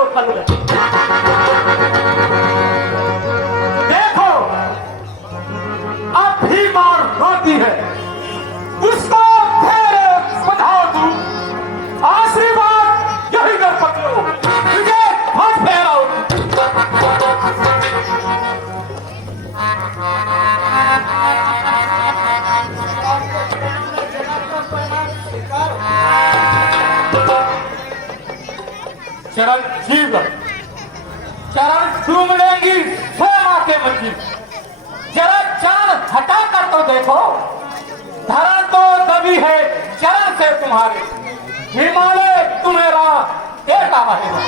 को फल है। देखो अब भी मार रोती है, उसको फेरे बधाओ तू, आशीर्वाद यही कर पकड़ो, तुझे हाथ फेराओ। चरण जीव चरण चूम लेंगी स्वयं के मंजिल, जरा चरण हटा कर तो देखो, धरा तो दबी है चरण से तुम्हारे, हिमालय तुम्हेरा देता रहेगा।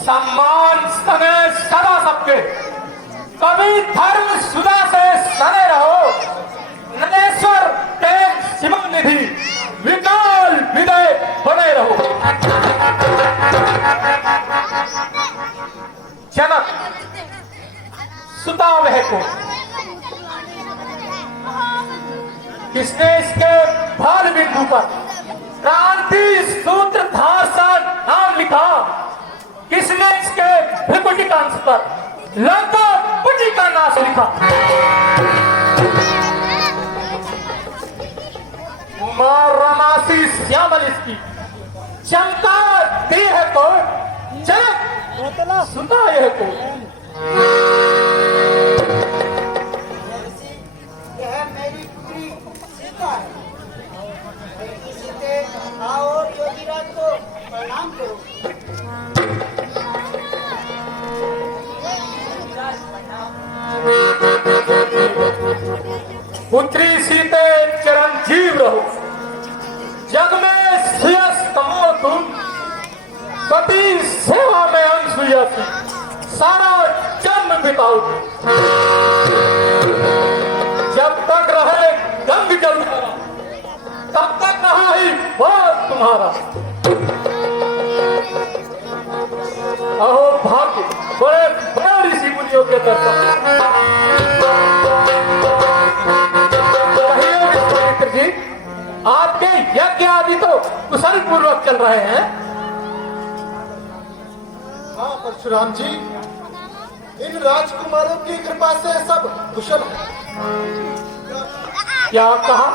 सम्मान समय सदा सबके, कभी धर्म सुधा से सने रहो, नरेश्वर तेज शिव निधि विकाल विदय बने रहो। जनक सुता वह को, किसने इसके भाल बिंदु पर क्रांति सूत्रधार सा नाम लिखा, किसने इसके भ्रिकुटी का अंश पर लंका पुटी का नाश लिखा। उमर रमासी श्यामल इसकी चमका देह को, जनक सुना यह को। यह मेरी पुत्री सीता है, सीते आओ योगीराज को प्रणाम करो। पुत्री सीते चिरंजीव रहो, जग में श्रेयस कमाओ तुम, पति सेवा में अंशुयसी सारा जन्म बिताओ। जब तक रहे गंग जल तब तक रहा ही बात तुम्हारा। अहो भाग्य बड़े बड़े ऋषि मुनियों के दर्शन। जी आपके यज्ञ आदि तो कुशल पूर्वक चल रहे हैं। हाँ परशुराम जी, इन राजकुमारों की कृपा से सब कुशल है। क्या कहा?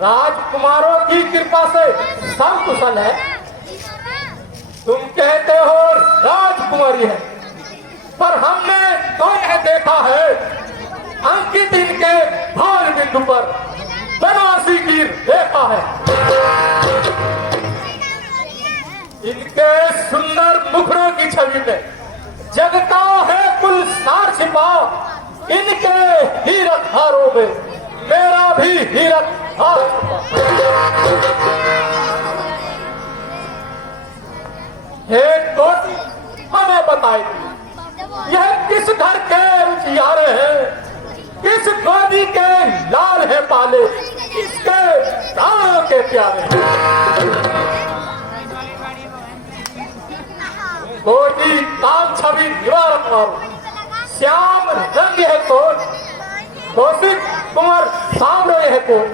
राजकुमारों की कृपा से सब कुशल है? तुम कहते हो राजकुमारी है, पर हमने तो यह देखा है अंकित इनके भाल बिंदु पर बनारसी की रेखा है। इनके सुंदर मुखड़ों की छवि में जगता है कुल सार छिपा, इनके हीरक हारों में मेरा भी हीरक हार छिपा। हे दोस्त हमें बताइए, यह किस घर के उजियारे हैं, किस गोदी के लाल है पाले, किसके प्राणों के प्यारे। गोदी ताल छवि निवारक मारो, श्याम रंग है कौन, कौशिक कुंवर सांवरे है कौन।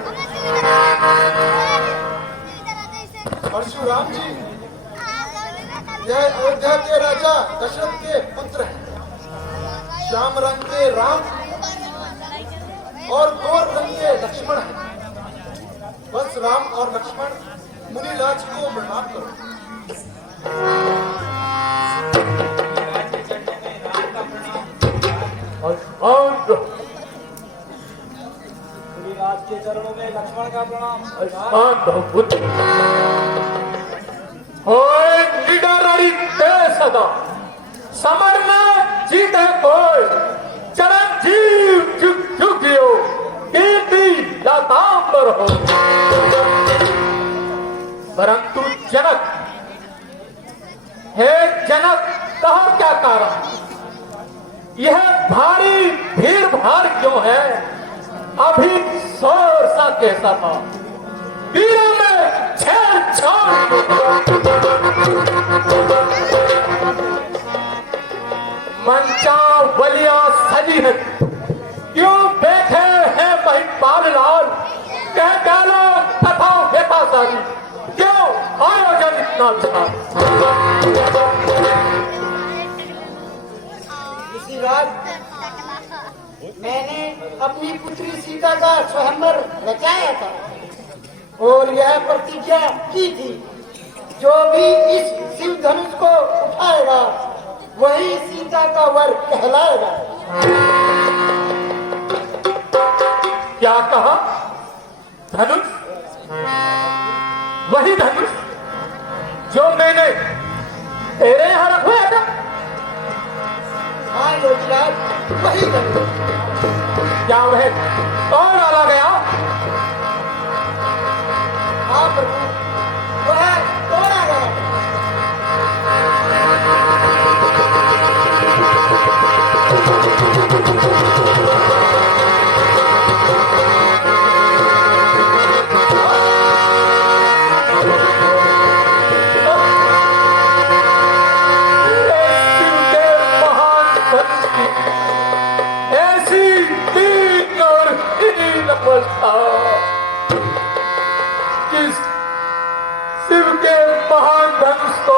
परशुराम जी, यह अयोध्या के राजा दशरथ के पुत्र हैं। श्याम रंग के राम और गोर रंग के लक्ष्मण हैं। बस राम और लक्ष्मण मुनिराज को प्रणाम करो। मुनिराज के चरणों में लक्ष्मण का प्रणाम। सदा समर में जीते कोई, चिरंजीव जुग जुगियो कीर्ति लतांबर हो। परंतु जनक, हे जनक, कहो क्या कारण, यह भारी भीड़ भाड़ क्यों है? अभी शोर सा कैसा था, वीरों में छेड़छाड़। मंचा बलिया सजी है, क्यों बैठे हैं महिपाल लाल, कह डालो कथा व्यथा सारी, क्यों आयोजन था। इसी रात मैंने अपनी पुत्री सीता का स्वयंवर रचाया था और यह प्रतिज्ञा की थी, जो भी इस शिव धनुष को उठाएगा वही सीता का वर कहलाएगा। क्या कहा? धनुष? वही धनुष जो मैंने तेरे यहां रखवाया था? हाँ योगीराज, वही धनुष। क्या वह तोड़ डाला गया? हाँ प्रभु, वह तोड़ा गया। जिस शिव के महान धनुष को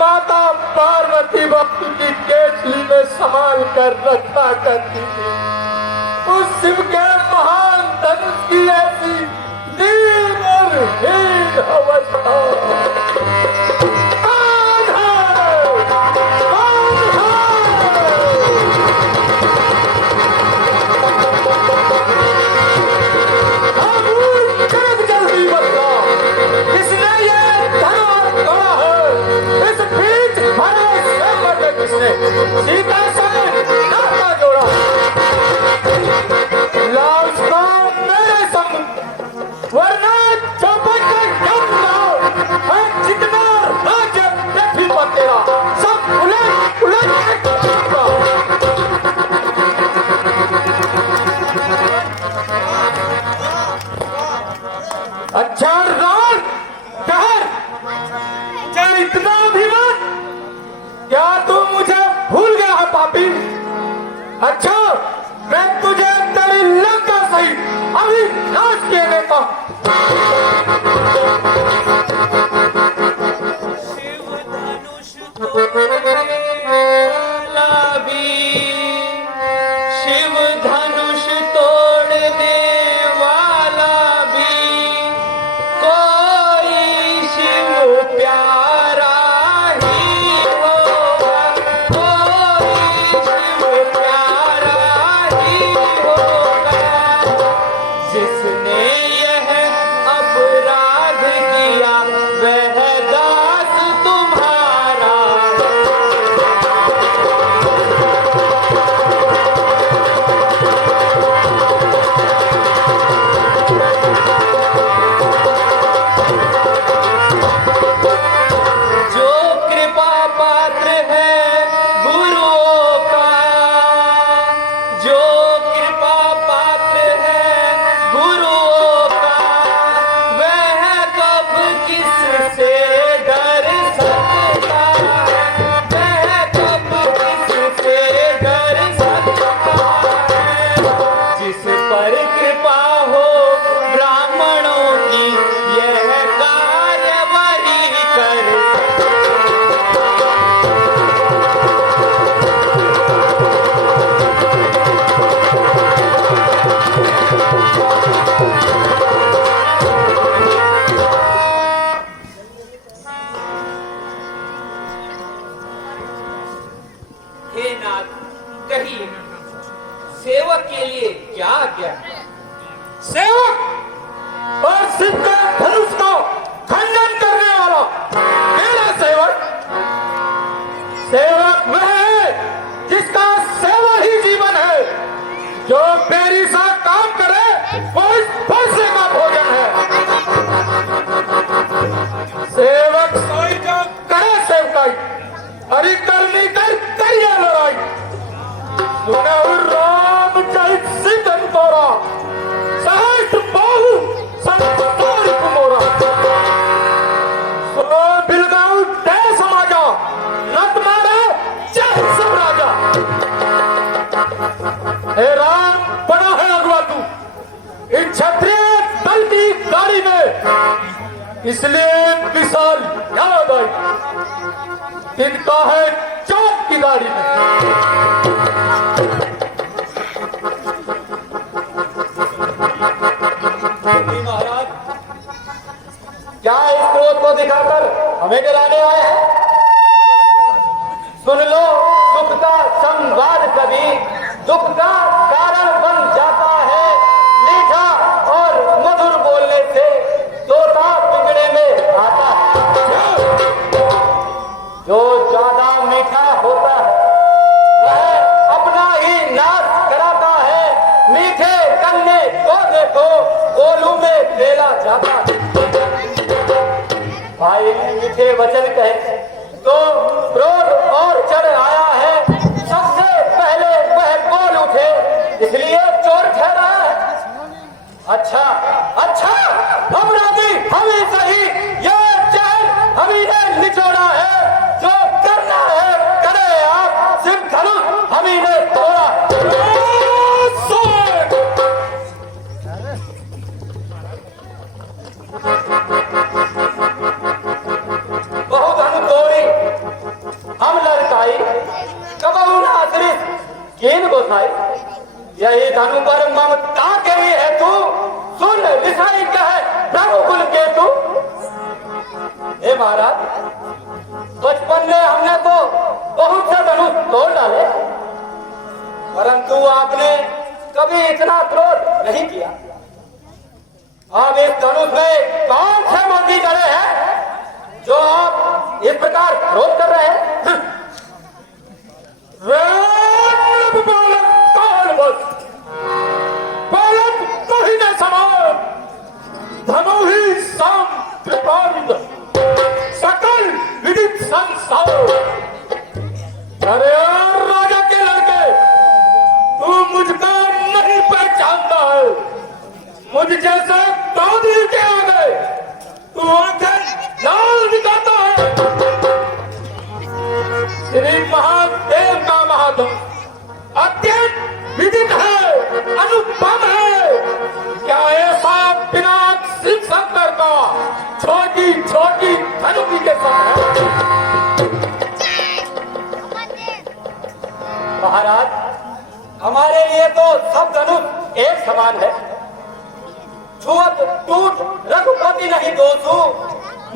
माता पार्वती भक्ति की केतली में संभाल कर रखा करती थी, उस शिव के महान धनुष की ऐसी दीन और हीन अवस्था सीता से नाता जोड़ा। लाओ उसको मेरे संग, वरना चौपट का दम लाओ। मैं जितना राज्य पृथ्वी पर तेरा सब उलट उलट दूंगा। अच्छा राम कहर, चल इतना अभिमान, क्या तू मुझे भूल गया है पापी? अच्छा, मैं तुझे तेरी लंका सही अभी नाश किए देता। शिव धनुष तोड़ने वाला भी, शिव धनुष तोड़ने वाला भी, कोई शिव प्यारा ही होगा, कोई शिव प्यारा ही होगा, जिसने यह अपराध किया वह दास तुम्हारा। जो कृपा पात्र है गुरुओं का, जो कृपा पात्र है गुरुओं का, वह कब किससे डर सकता है, वह कब किससे डर सकता है। जिस पर कृपा हो ब्राह्मणों की, यह कार्य वही कर हे नाथ, कहिए सेवक के लिए क्या आज्ञा है? सेवक और शिव के धनुष को खंडन करने वाला मेरा सेवक। सेवक वह है जिसका सेवा ही जीवन है, जो मेरी सा काम करे वो इस पैसे का भोजन है। सेवक सोई जो करे सेवकाई, अरे करनी कर करिए लड़ाई। सुने राम चरित सिद्ध तोरा, सहस्त्र बाहु संसार कुमोरा। सो बिलगाऊ दे समाजा, नत मारे जय सब राजा। हे राम, बड़ा है अगवा तू इन क्षत्रिय दल की गाड़ी में इसलिए विशाल याद आई, इनका है चौक की गाड़ी में। महाराज, क्या इस क्रोध को दिखाकर हमें डराने आए हैं? सुन लो, सुख का संवाद कभी दुख का कारण बन जाता है। मीठा और मधुर बोलने से तोता पिंजरे में आता है। जो ज्यादा मीठा होता है वह अपना ही नाश कराता है। मीठे गन्ने को देखो गोलू में फेला जाता है। भाई मीठे वचन कहे तो क्रोध और चढ़ आया है। सबसे पहले वह बोल उठे, इसलिए चोर ठहरा है। अच्छा अच्छा, हम राजी, हम ही सही, ये चैन हम ही ने निचोड़ा है। जो करना है करे आप, सिर्फ धनुष हम ही ने तोड़ा। बहुत धन तोड़ी हम लड़काई, कबहू ना आश्रित कीन गोसाई। यही धनु पर ममता के ही है तू, सुन रिसाई कहे रघुकुल के तू। हे महाराज, बचपन में हमने तो बहुत से धनुष तोड़ डाले, परंतु आपने कभी इतना क्रोध नहीं किया। अब इस धनुष में कौन से मोती जड़े हैं जो आप इस प्रकार क्रोध कर रहे हैं? बालक कहीं न समान, धनु ही साम प्रपांड, सकल विदित संसार। अरे राजा के लड़के, तू मुझको नहीं पहचानता है। मुझ जैसे दादी के आगे तू आंखें लाल दिखाता है। श्री महादेव का महात्म अत्यंत विदित है, अनुपम है। क्या ऐसा पिनाक शिव शंकर का छोटी छोटी धनुषी के साथ है? महाराज, हमारे लिए तो सब धनुष एक समान है। छुअत टूट रघुपति नहीं दोषु,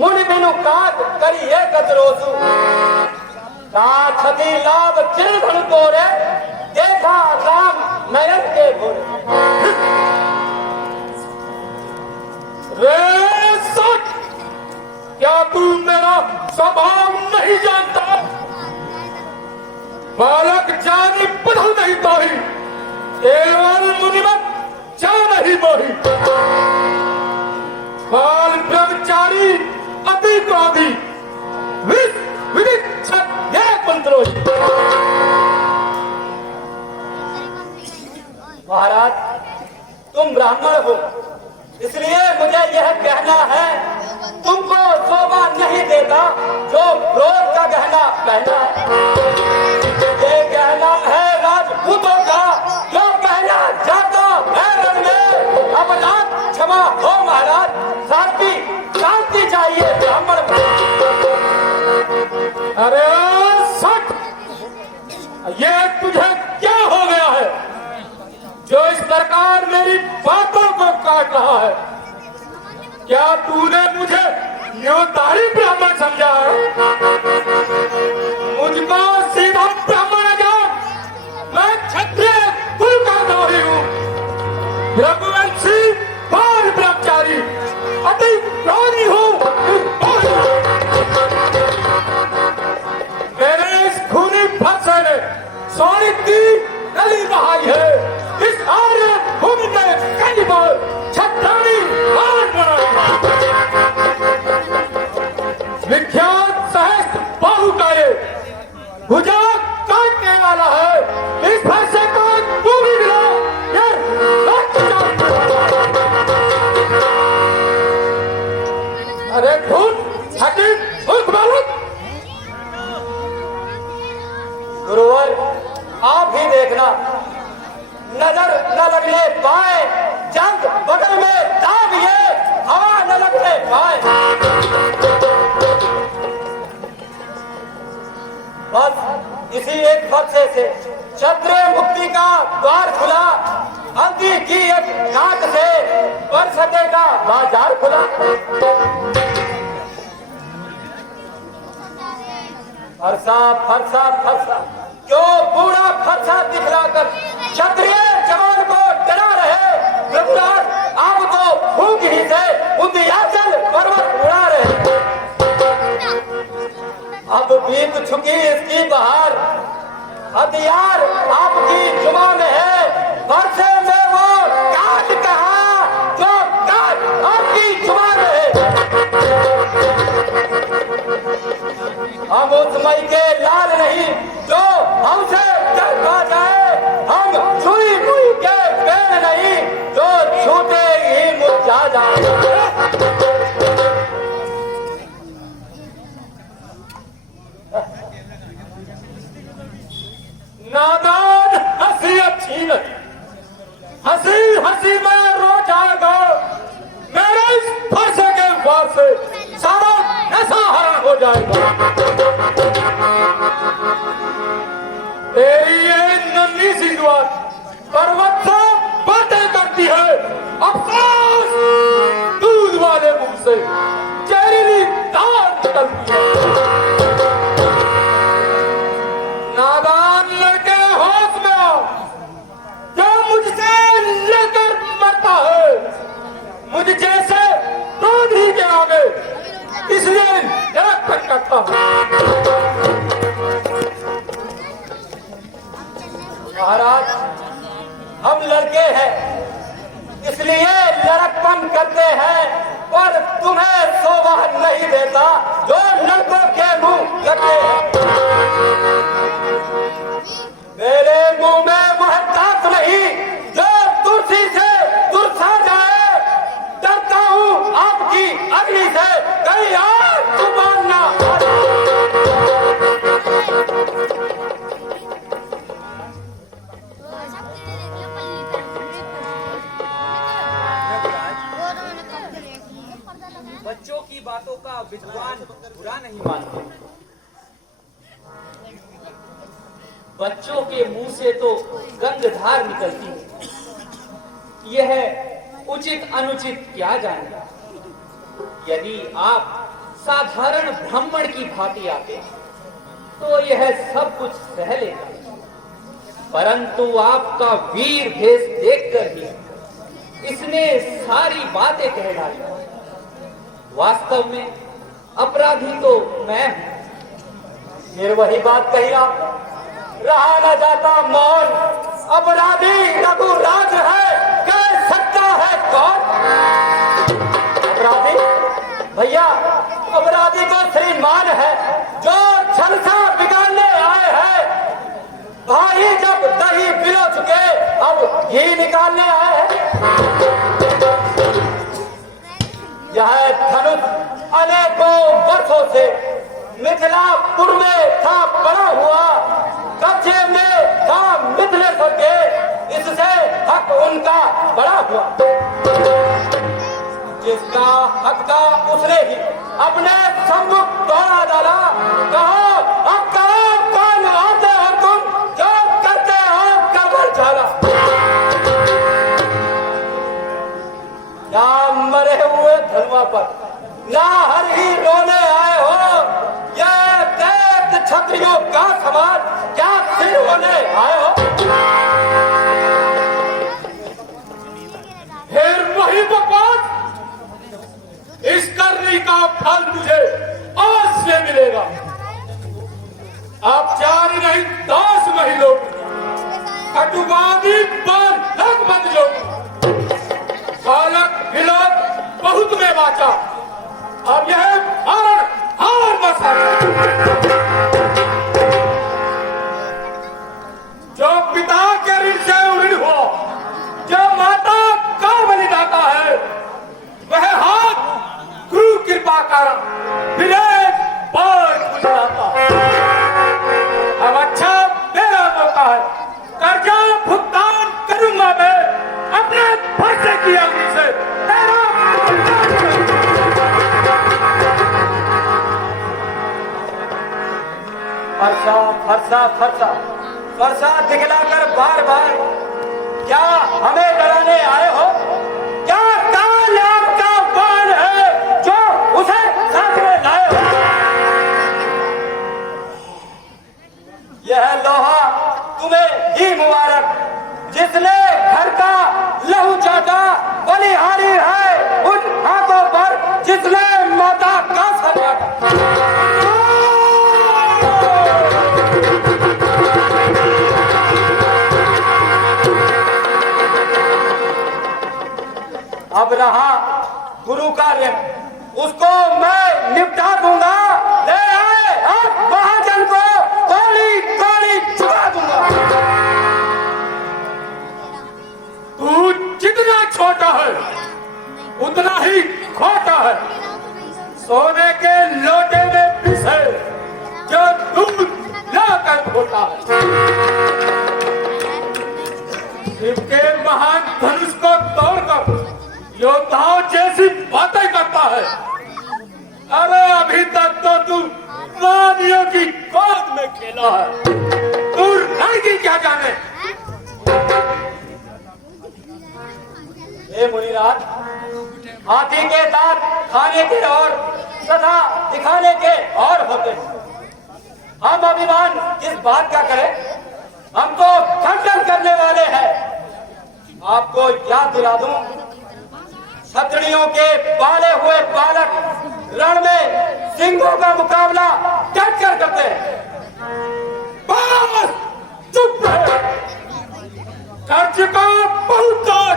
मुनि बिनु काट करिए कतरोसु। छति लाभ चिर धनु तोरे, देखा राम नयन के घोरे। रे सच, क्या तू मेरा स्वभाव नहीं जानता? बालक जानी पढ़ू नहीं पाही, केवल मुनिमत जा नहीं मोही। बाल ब्रह्मचारी अति क्रोधी, विदित मंत्रोही। महाराज, तुम ब्राह्मण हो, इसलिए मुझे यह कहना है, तुमको शोभा नहीं देता जो क्रोध का गहना पहना है। ये गहना है राजपूतों का, जो पहना जाता है रण में। अब लाख क्षमा हो महाराज, शांति शांति चाहिए ब्राह्मण को। अरे सट, ये तुझे क्या हो गया है जो इस प्रकार मेरी बातों को काट रहा है? क्या तूने मुझे न्योतारी ब्राह्मण समझा है? मुझको सीधा ब्राह्मण जान, मैं क्षत्रिय कुल का द्रोही हूँ, रघुवंशी बाल ब्रह्मचारी, अति क्रोधी हूँ। मेरे इस खूनी भक्ष ने सोने की गली बहाई है। इस आर्य भूमि के कंध पर छत्राणी हार बनाई। विख्यात सहस्त्र बाहु का ये भुजा काटने वाला है। इस भक्ष को तू भी मिला, ये अरे भूत हटी भूत बालक। गुरुवर, आप ही देखना, नजर न लगने पाए, जंग बगल में दाबिए, हवा न लगने पाए। बस इसी एक फरसे से क्षत्रिय मुक्ति का द्वार खुला, हल्दी की एक नाक से परसते का बाजार खुला। फरसा फरसा फरसा क्यों बूढ़ा फरसा दिखलाकर क्षत्रिय जवान को डरा रहे। रघुराज आप तो फूंक ही से उदयाचल पर्वत उड़ा रहे। अब बीत चुकी इसकी बहार, हथियार आपकी जुबान है। वर्षे में वो काट कहा जो काट आपकी जुबान है। हम उस मई के लाल नहीं जो हमसे डर पा जाए। हम छुई मुई के पेड़ नहीं जो छूटे ही मुरझा जाए। नादान हंसी अच्छी नहीं, हंसी हंसी में रो जाएगा। मेरे इस फरसे के वार से सारा नशा हरण हो जाएगा। तेरी ये नन्ही सी जुबान पर्वत से बातें करती है। अफसोस दूध वाले मुंह से जहरीली धार निकलती है। नादान लड़के होश में आओ, जो मुझसे लेकर मरता है। मुझ जैसे क्रोधी के आगे इसलिए लड़क करता हूं। महाराज हम लड़के हैं इसलिए लड़कपन करते हैं, पर तुम्हें शोभा नहीं देता जो लड़कों के मुंह करते हैं। मेरे मुंह में वह दांत नहीं जो तुलसी से तुरसा जाए। डरता हूं आपकी अग्नि से कहीं और तूफान ना आ जाए। बच्चों की बातों का विद्वान बुरा नहीं मानते। बच्चों के मुंह से तो गंधधार निकलती है। यह उचित अनुचित क्या जाने। यदि आप साधारण ब्राह्मण की भांति आते तो यह सब कुछ सह लेगा, परंतु आपका वीर भेष देखकर ही इसने सारी बातें कह डाली। वास्तव में अपराधी तो मैं हूं। फिर वही बात कही आप, रहा न जाता मौन। अपराधी रघुराज है, कह सकता है कौन। अपराधी भैया, अपराधी तो श्रीमान है जो छलसा बिगाड़ने आए हैं। भाई जब दही पिलो चुके अब घी निकालने आए हैं। यह धनुष अनेकों वर्षों से मिथिलापुर में था पड़ा हुआ। कब्जे में था मिथिलेश्वर के, इससे हक उनका बड़ा हुआ। जिसका हक था उसने ही अपने सम्मुख तोड़ा डाला। कहो अब कहो कौन आते हो तुम जो करते हो कबर झाला। या मरे हुए धनुआ पर ना हर ही रोने आए हो। यह दैत्य क्षत्रियों का समाज क्या सिर होने आए हो। फिर वही बकवास, इस करनी का फल तुझे आज से मिलेगा। आप 4 नहीं 10 महीनों कटुवादी पर बंद जो बालक विलोक बहुत में बाचा। अब यह और बसा जो पिता के ऋण से ऋण हो, जो माता का बलिदाता है, वह हाथ गुरु कृपा कारण विवेक बोझ बुझाता। अब अच्छा मेरा मौका है, कर्जा भुगतान करूंगा मैं अपने फरसे की अग्नि से। तेरा फरसा फरसा फरसा दिखलाकर बार बार क्या हमें डराने आए हो? क्या काल आपका बाण है जो उसे साथ में लाए हो? यह लोहा तुम्हें ही मुबारक जिसने घर का लहू चाटा, बलिहारी है उन हाथों पर जिसने माता का सर काटा। अब रहा गुरु कार्य, उसको मैं निपटा दूंगा। ले आए अब महाजन को कौड़ी कौड़ी चुका दूंगा। तू जितना छोटा है उतना ही खोटा है। सोने के लोटे में पिसे जो दूध लाकर खोटा है। शिव के महान धनुष को तोड़कर योद्धाओं जैसी बातें करता है। अरे अभी तक तो तू रानियों की गोद में खेला है। तू लड़की क्या जाने। हे मुनिराज, हाथी के दांत खाने के और तथा दिखाने के और होते हैं। हम अभिमान किस बात का करें? हम तो खंडन करने वाले हैं। आपको याद दिला दूं, क्षत्रियों के पाले हुए बालक रण में सिंहों का मुकाबला डट कर करते हैं। बस चुप रहे। कर चुका बहुत दूर,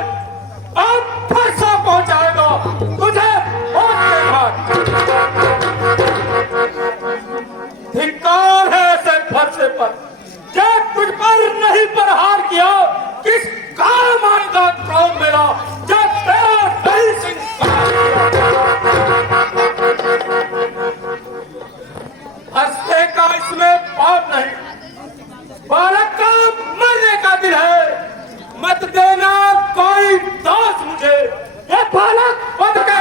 अब फरसा पहुंचाएगा तुझे मौत के घाट। धिक्कार है ऐसे फरसे पर जो तुझ पर नहीं प्रहार किया। किस काम आएगा क्रोध मेरा जब तेरा नहीं सिंगार। हंसने का इसमें पाप नहीं, बालक का मरने का दिल है। मत देना कोई दोष मुझे, ये बालक बन के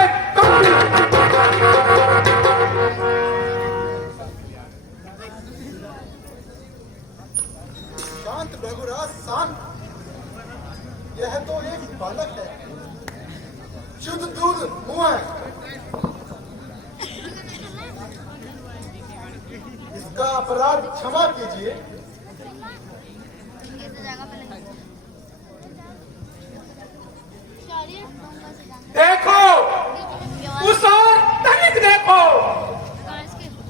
शांत रघुराज शांत। यह तो एक बालक है, शुद्ध दूध मुंह है। इसका अपराध क्षमा कीजिए। देखो उस और तनिक देखो,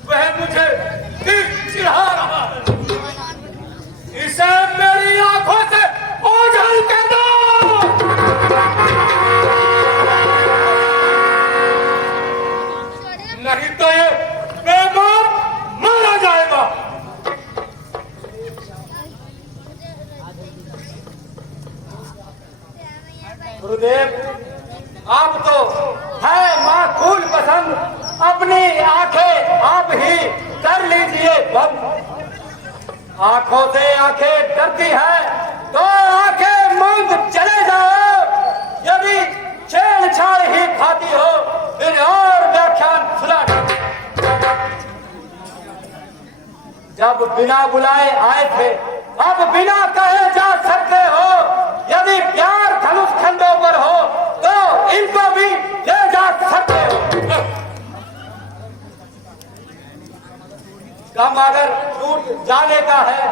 वह मुझे दिल चिढ़ा रहा है। इसे मेरी आंखों से ओझल कर दो। नहीं तो ये बेमौत मारा जाएगा। गुरुदेव, आप तो है माकूल पसंद, अपनी आंखें आप ही कर लीजिए बंद। आंखों से आंखें डरती है तो आंखें मूंद चले जाओ। यदि छेड़छाड़ ही खाती हो फिर और व्याख्यान सुना। जब बिना बुलाए आए थे अब बिना कहे जा सकते हो। यदि प्यार धनुष खंडों पर हो तो इनको भी ले जा सकते हो। कम अगर टूट जाने का है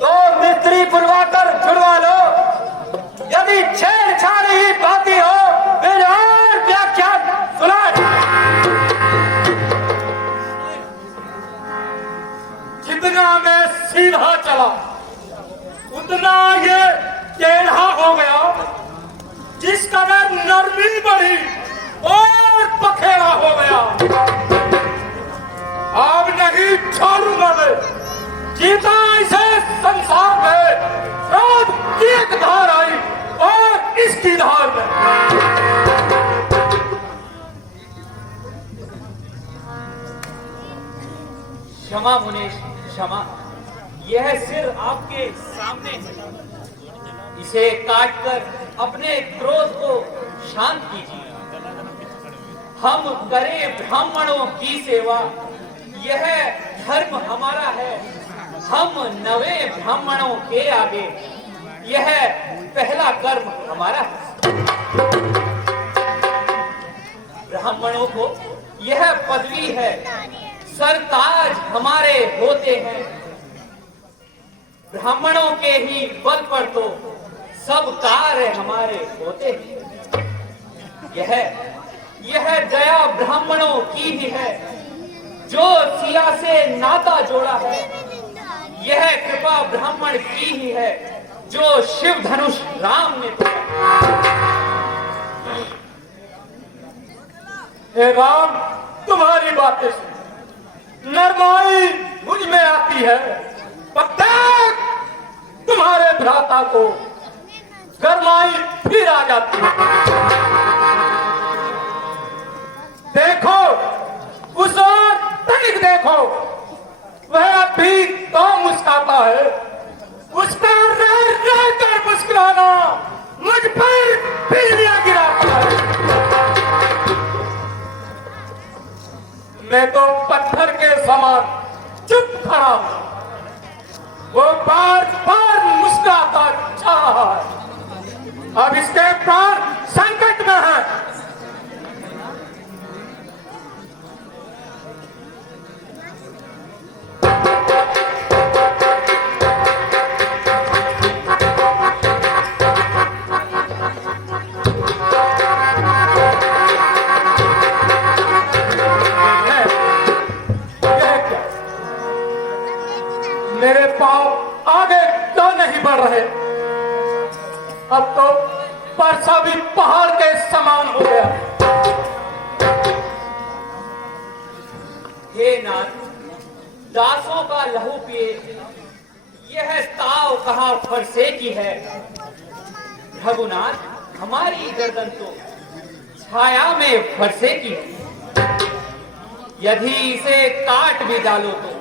तो मिस्त्री बुलवाकर जुड़वा लो। यदि छेड़छाड़ ही बाती हो फिर और व्याख्यान सुना। जितना मैं सीधा चला उतना ये टेढ़ा हो गया। जिस कदर नरमी बढ़ी और पखेड़ा हो गया। अब नहीं छोड़ूंगा मैं। जीता इसे संसार में क्रोध की एक धार आई और इसकी धार में। क्षमा मुनेश क्षमा, यह सिर आपके सामने है। इसे काटकर अपने क्रोध को शांत कीजिए। हम करें ब्राह्मणों की सेवा, यह धर्म हमारा है, हम नवे ब्राह्मणों के आगे, यह पहला कर्म हमारा है। ब्राह्मणों को यह पदवी है, सरताज हमारे होते हैं। ब्राह्मणों के ही बल पर तो सब कार्य हमारे होते हैं। यह दया ब्राह्मणों की ही है, जो सिया से नाता जोड़ा है। यह कृपा ब्राह्मण की ही है, जो शिव धनुष राम ने तोड़ा। हे राम, तुम्हारी बातें सुन, नरमाई मुझ में आती है। प्रत्येक तुम्हारे भ्राता को गरमाई फिर आ जाती है। देखो, उस ओर तनिक देखो, वह अभी तो मुस्कुराता है। उसका रह रह कर मुस्कुराना मुझ पर बिजलियां गिराता है। मैं तो पत्थर के समान चुप खड़ा हूं। वो बार बार मुस्कुराता जा रहा है। अब इसके प्राण संकट में है। मेरे पांव आगे क्यों नहीं बढ़ रहे? अब तो परसा भी पहाड़ के समान हो गया। हे नाथ, दासों का लहू पिए, यह ताव कहां फरसे की है। रघुनाथ, हमारी गर्दन तो छाया में फरसे की है। यदि इसे काट भी डालो तो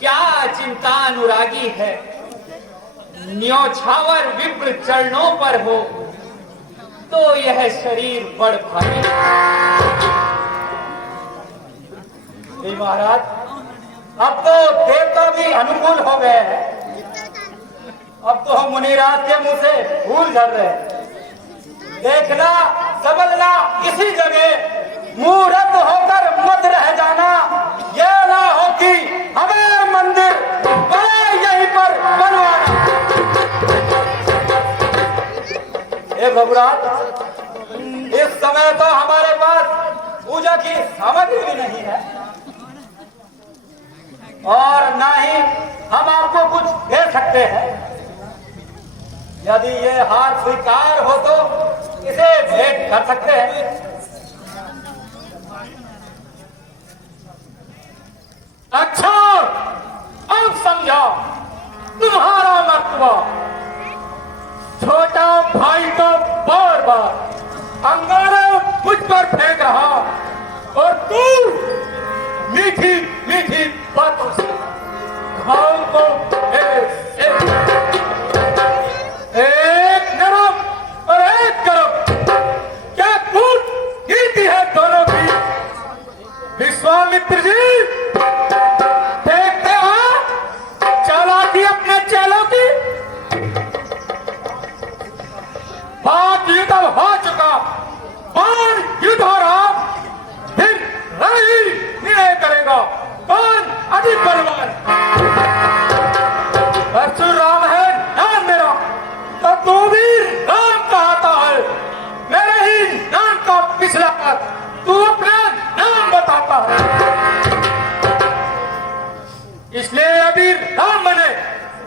क्या चिंता अनुरागी है। न्योछावर विप्र चरणों पर हो तो यह शरीर बड़ भारी। महाराज, अब तो देवता भी अनुकूल हो गए हैं। अब तो हम मुनिराज के मुंह से फूल झड़ रहे हैं। देखना सबलना इसी जगह, मूर्त होकर मत रह जाना। यह ना हो कि हमें मंदिर बने यहीं पर बनवाना। हे भगुराज, इस समय तो हमारे पास पूजा की सामग्री भी नहीं है, और ना ही हम आपको कुछ दे सकते हैं। यदि ये हाथ स्वीकार हो तो इसे भेंट कर सकते हैं। अच्छा, अब समझा तुम्हारा मर्तबा। छोटा भाई तो बार बार अंगारे मुझ पर फेंक रहा, और तू मीठी मीठी बातों से घाव को एक नरम और एक गरम। क्या कूट नीति है दोनों की। विश्वामित्र जी, देखते हो चालाकी अपने चेलों की। बात युद्ध हो चुका, बाण युद्ध हो रहा, फिर रही निर्णय करेगा कौन अधिक बलवान। परशुराम है नाम मेरा, तो तू भी राम कहता है। मेरे ही नाम का पिछला पद तू अपना नाम बताता है। इसलिए यदि राम बने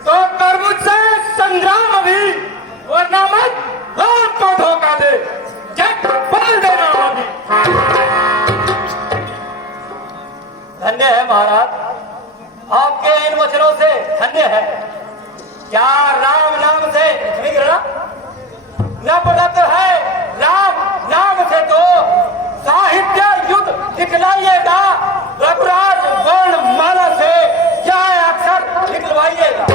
तो कर मुझसे संग्राम अभी, वरना मत राम को धोखा दे। जग बदल देना अभी। धन्य है महाराज, आपके इन वचनों से धन्य है। क्या राम नाम से विग्रह न पड़ता है? राम नाम से तो साहित्य युद्ध दिखलाइएगा, रघुराज वर्ण माला से क्या अक्षर निकलवाइएगा।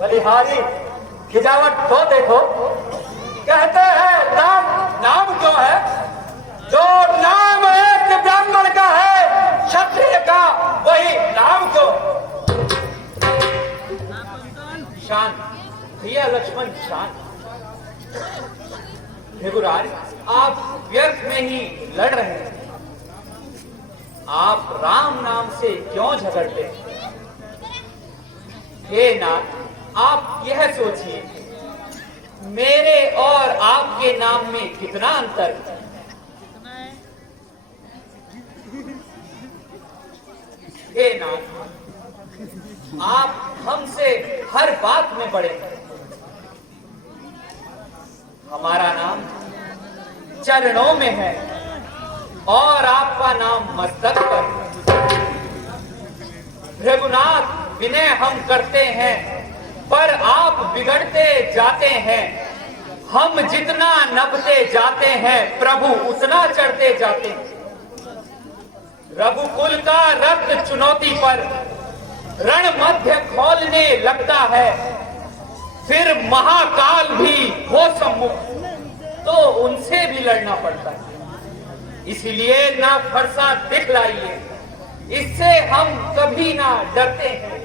बलिहारी खिजावट तो देखो, कहते हैं राम नाम क्यों है? जो नाम एक ब्राह्मण का है रहेगा वही लाभ को। शांत भैया लक्ष्मण, शांत। रघुराज, आप व्यर्थ में ही लड़ रहे हैं। आप राम नाम से क्यों झगड़ते हैं? हे नाथ, आप यह सोचिए, मेरे और आपके नाम में कितना अंतर है। हे नाथ, आप हमसे हर बात में बड़े हैं। हमारा नाम चरणों में है और आपका नाम मस्तक पर। रघुनाथ, विनय हम करते हैं पर आप बिगड़ते जाते हैं। हम जितना नपते जाते हैं प्रभु उतना चढ़ते जाते हैं। रघुकुल का रक्त चुनौती पर रण मध्य खोलने लगता है, फिर महाकाल भी हो सम्मुख तो उनसे भी लड़ना पड़ता है। इसलिए ना फरसा दिखलाइए, इससे हम कभी ना डरते हैं।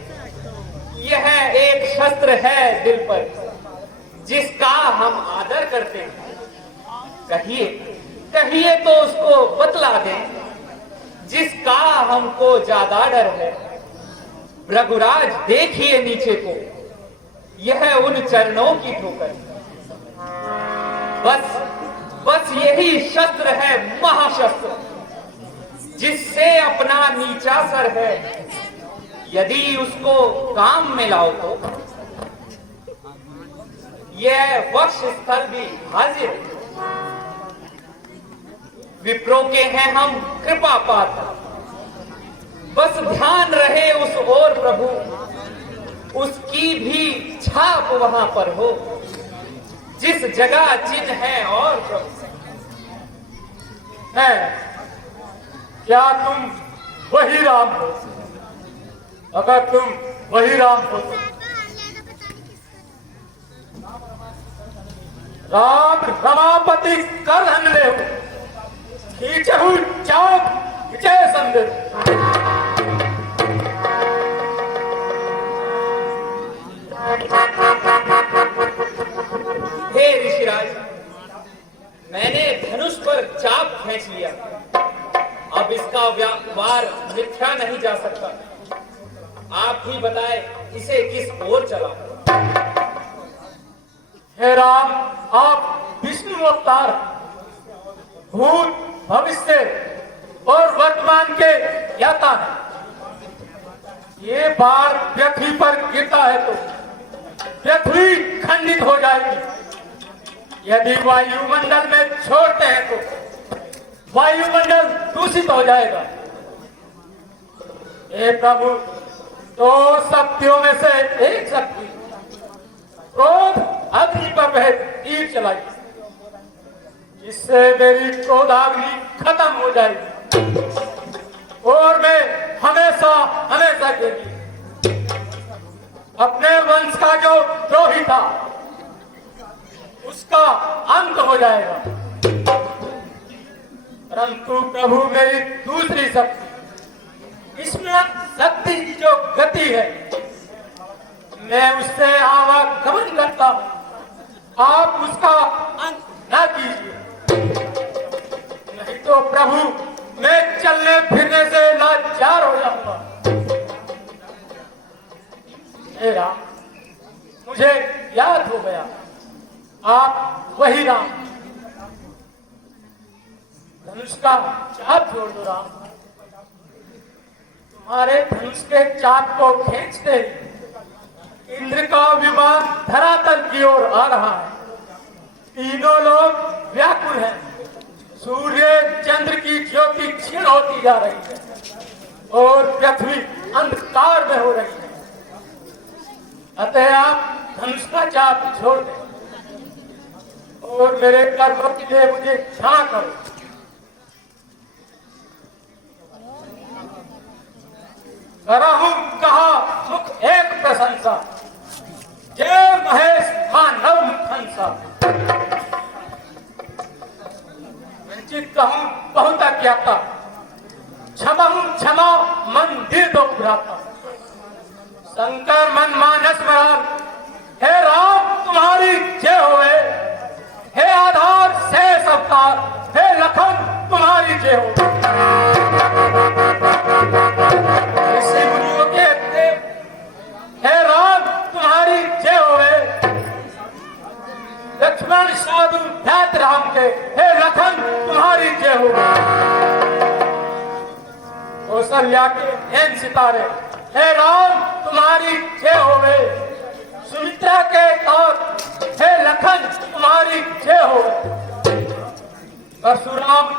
यह एक शस्त्र है दिल पर जिसका हम आदर करते हैं। कहिए कहिए तो उसको बतला दें जिसका हमको ज्यादा डर है। रघुराज, देखिए नीचे को, यह उन चरणों की ठोकर। बस यही शस्त्र है, महाशस्त्र, जिससे अपना नीचा सर है यदि उसको काम में लाओ तो यह वक्ष स्थल भी हाजिर। विप्रो के हैं हम कृपा पात्र, बस ध्यान रहे उस ओर प्रभु, उसकी भी छाप वहां पर हो जिस जगह चिन्ह है और प्रभु है। क्या तुम वही राम हो? अगर तुम वही राम हो तो राम रमापति कर हमले हो, खींचहु चाप विजय संदेश। हे ऋषिराज, मैंने धनुष पर चाप खींच लिया, अब इसका वार मिथ्या नहीं जा सकता। आप ही बताए इसे किस ओर चलाऊं? हे राम, आप विष्णु अवतार, भूत भविष्य और वर्तमान के ज्ञाता हैं। ये बार पृथ्वी पर गिरता है तो पृथ्वी खंडित हो जाएगी। यदि वायुमंडल में छोड़ते हैं तो वायुमंडल दूषित हो जाएगा। हे प्रभु, दो शक्तियों में से एक शक्ति क्रोध अग्नि पर वह तीर चलाई, जिससे मेरी क्रोधाग्नि खत्म हो जाएगी और मैं हमेशा हमेशा के लिए अपने वंश का जो द्रोही था उसका अंत हो जाएगा। परंतु प्रभु, मेरी दूसरी शक्ति, इसमें शक्ति की जो गति है, मैं उससे आवागमन करता हूं। आप उसका अंत न कीजिए, नहीं तो प्रभु मैं चलने फिरने से लाचार हो जाऊंगा। हे राम, मुझे याद हो गया, आप वही राम। धनुष का चाप छोड़ दो राम। तुम्हारे धनुष के चाप को खींचते इंद्र का विमान धरातल की ओर आ रहा है। तीनों लोग व्याकुल हैं। सूर्य चंद्र की ज्योति क्षीण होती जा रही है और पृथ्वी अंधकार में हो रही है। अतः आप धनुष का चाप छोड़ दें और मेरे कर्मों के लिए मुझे क्षमा करो। करहूं कहा मुख एक प्रशंसा, जय महेश मानव हंसा। वंचित कहूं बहुत अज्ञाता, क्षमा हूं क्षमा मंदिर दो भ्राता। शंकर मन मानस मरान, हे राम तुम्हारी जय होवे। हे आधार शेष अवतार, हे लखन तुम्हारी जय हो। ऋषि मुनियों के देव, हे राम तुम्हारी जय होवे। लक्ष्मण साधु दैत राम के, हे लखन तुम्हारी जय हो। कौशल्या के नैन सितारे, हे राम तुम्हारी जय होवे। सुमित्रा के तौर, हे लखन तुम्हारी जय होवे। परशुराम